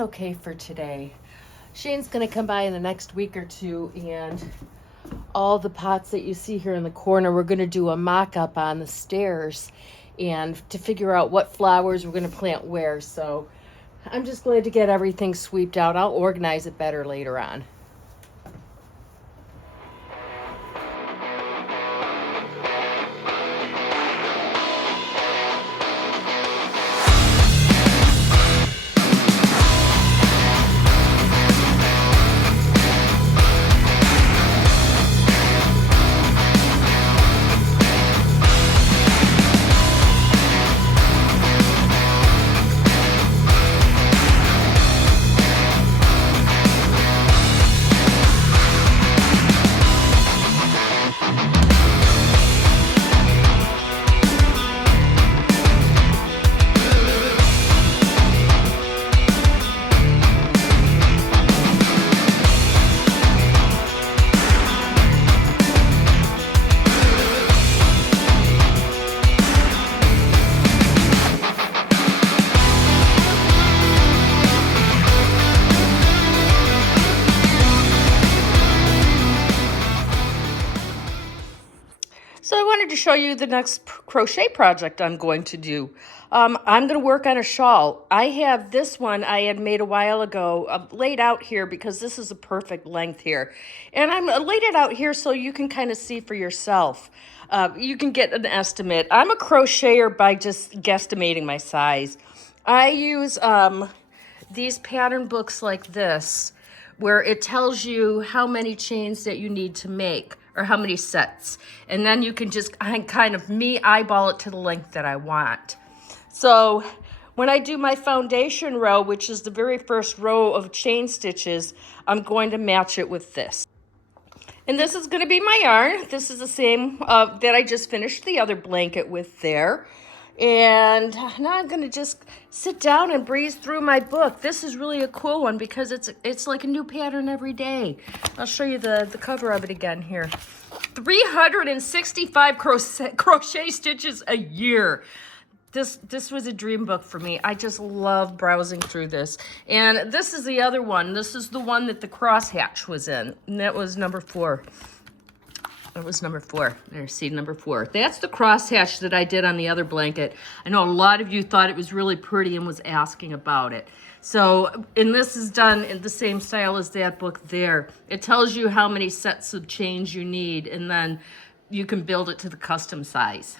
okay for today. Shane's gonna come by in the next week or two, and all the pots that you see here in the corner, we're gonna do a mock-up on the stairs and to figure out what flowers we're gonna plant where. So I'm just glad to get everything sweeped out. I'll organize it better later on. So I wanted to show you the next crochet project I'm going to do. I'm going to work on a shawl. I have this one I had made a while ago, laid out here because this is a perfect length here. And I'm laid it out here so you can kind of see for yourself. You can get an estimate. I'm a crocheter by just guesstimating my size. I use these pattern books like this, where it tells you how many chains that you need to make, or how many sets. And then you can just kind of eyeball it to the length that I want. So when I do my foundation row, which is the very first row of chain stitches, I'm going to match it with this. And this is going to be my yarn. This is the same that I just finished the other blanket with there. And now I'm going to just sit down and breeze through my book. This is really a cool one because it's like a new pattern every day. I'll show you the cover of it again here. 365 crochet stitches a year. This was a dream book for me. I just love browsing through this. And this is the other one. This is the one that the crosshatch was in. And that was number 4. That was number 4. There's seed number 4. That's the crosshatch that I did on the other blanket. I know a lot of you thought it was really pretty and was asking about it. So, and this is done in the same style as that book there. It tells you how many sets of chains you need, and then you can build it to the custom size.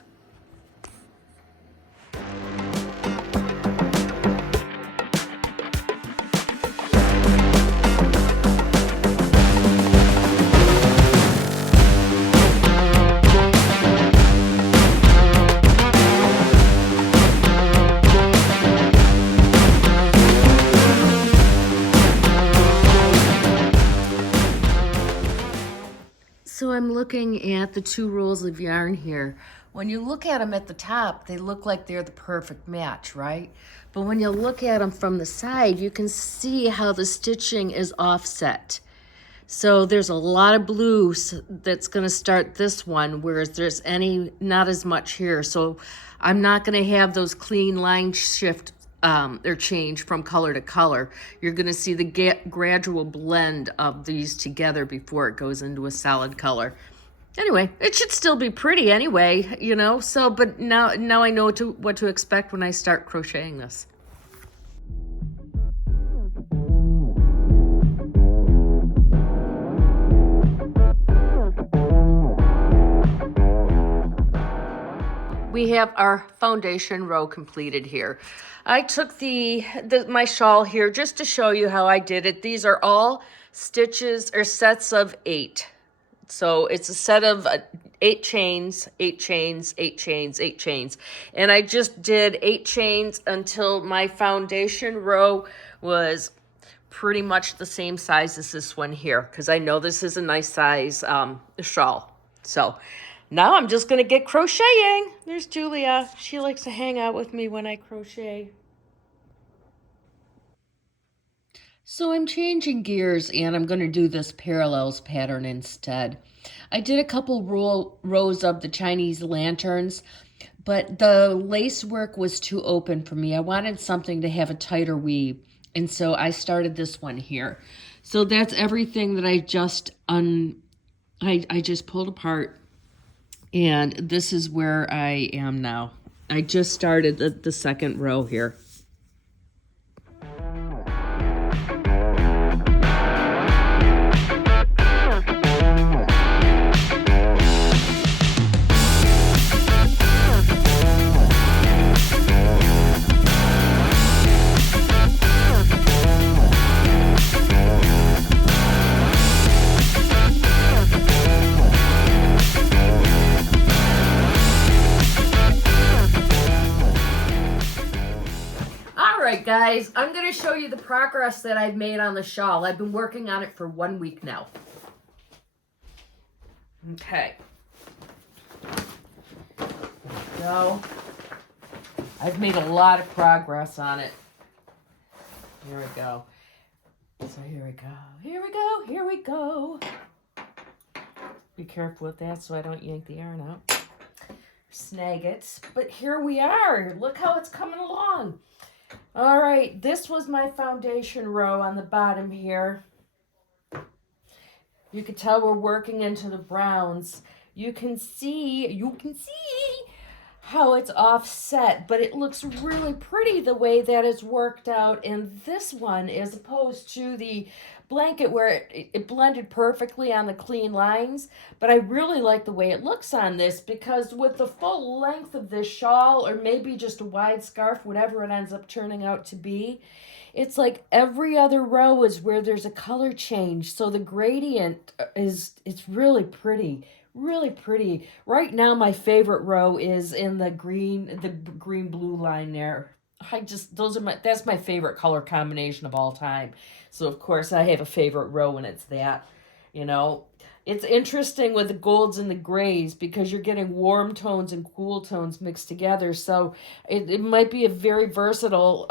So I'm looking at the 2 rolls of yarn here. When you look at them at the top, they look like they're the perfect match, right? But when you look at them from the side, you can see how the stitching is offset. So there's a lot of blue that's going to start this one, whereas there's not as much here. So I'm not going to have those clean line shift or change from color to color. You're going to see the gradual blend of these together before it goes into a solid color. Anyway, it should still be pretty anyway, you know. So, but now I know what to expect when I start crocheting this. We have our foundation row completed here. I took my shawl here just to show you how I did it. These are all stitches or sets of 8. So it's a set of 8 chains, 8 chains, 8 chains, 8 chains. And I just did 8 chains until my foundation row was pretty much the same size as this one here, because I know this is a nice size shawl. So now I'm just going to get crocheting. There's Julia. She likes to hang out with me when I crochet. So I'm changing gears and I'm going to do this parallels pattern instead. I did a couple rows of the Chinese lanterns, but the lace work was too open for me. I wanted something to have a tighter weave. And so I started this one here. So that's everything that I just I just pulled apart, and this is where I am now. I just started the second row here. Alright guys, I'm going to show you the progress that I've made on the shawl. I've been working on it for 1 week now. Okay. There we go. I've made a lot of progress on it. Here we go. So here we go. Here we go. Here we go. Be careful with that so I don't yank the yarn out. Snag it. But here we are. Look how it's coming along. All right, this was my foundation row on the bottom here. You can tell we're working into the browns. You can see how it's offset, but it looks really pretty the way that it's worked out in this one, as opposed to the blanket where it blended perfectly on the clean lines. But I really like the way it looks on this, because with the full length of this shawl, or maybe just a wide scarf, whatever it ends up turning out to be, it's like every other row is where there's a color change. So the gradient it's really pretty. Really pretty. Right now my favorite row is in the green blue line there. That's my favorite color combination of all time. So of course I have a favorite row when it's that. You know, it's interesting with the golds and the grays because you're getting warm tones and cool tones mixed together. So it might be a very versatile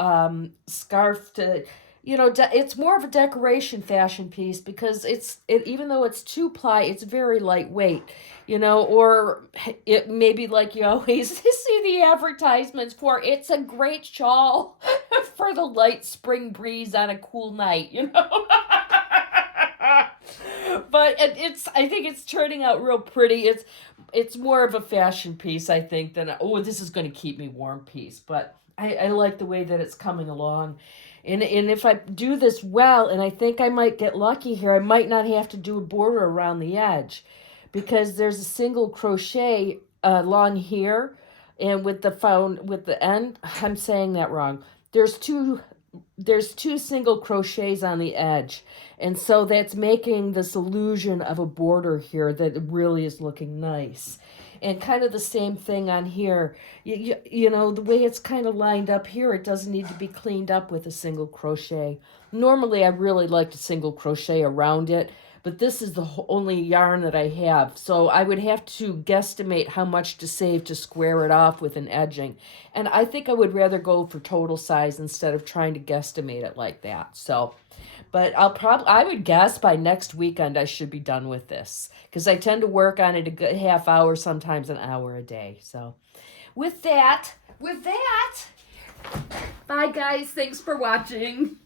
scarf to, you know, it's more of a decoration fashion piece because even though it's 2-ply, it's very lightweight, you know, or it maybe like you always see the advertisements for, it's a great shawl for the light spring breeze on a cool night, you know. But I think it's turning out real pretty. It's more of a fashion piece, I think, than this is going to keep me warm piece. But I like the way that it's coming along. And if I do this well, and I think I might get lucky here, I might not have to do a border around the edge, because there's a single crochet along here, and with the end, I'm saying that wrong. There's two single crochets on the edge, and so that's making this illusion of a border here that really is looking nice. And kind of the same thing on here. You know, the way it's kind of lined up here, it doesn't need to be cleaned up with a single crochet. Normally, I really like to single crochet around it, but this is the only yarn that I have. So I would have to guesstimate how much to save to square it off with an edging. And I think I would rather go for total size instead of trying to guesstimate it like that. So, but I would guess by next weekend I should be done with this, because I tend to work on it a good half hour, sometimes an hour a day. So with that, bye guys. Thanks for watching.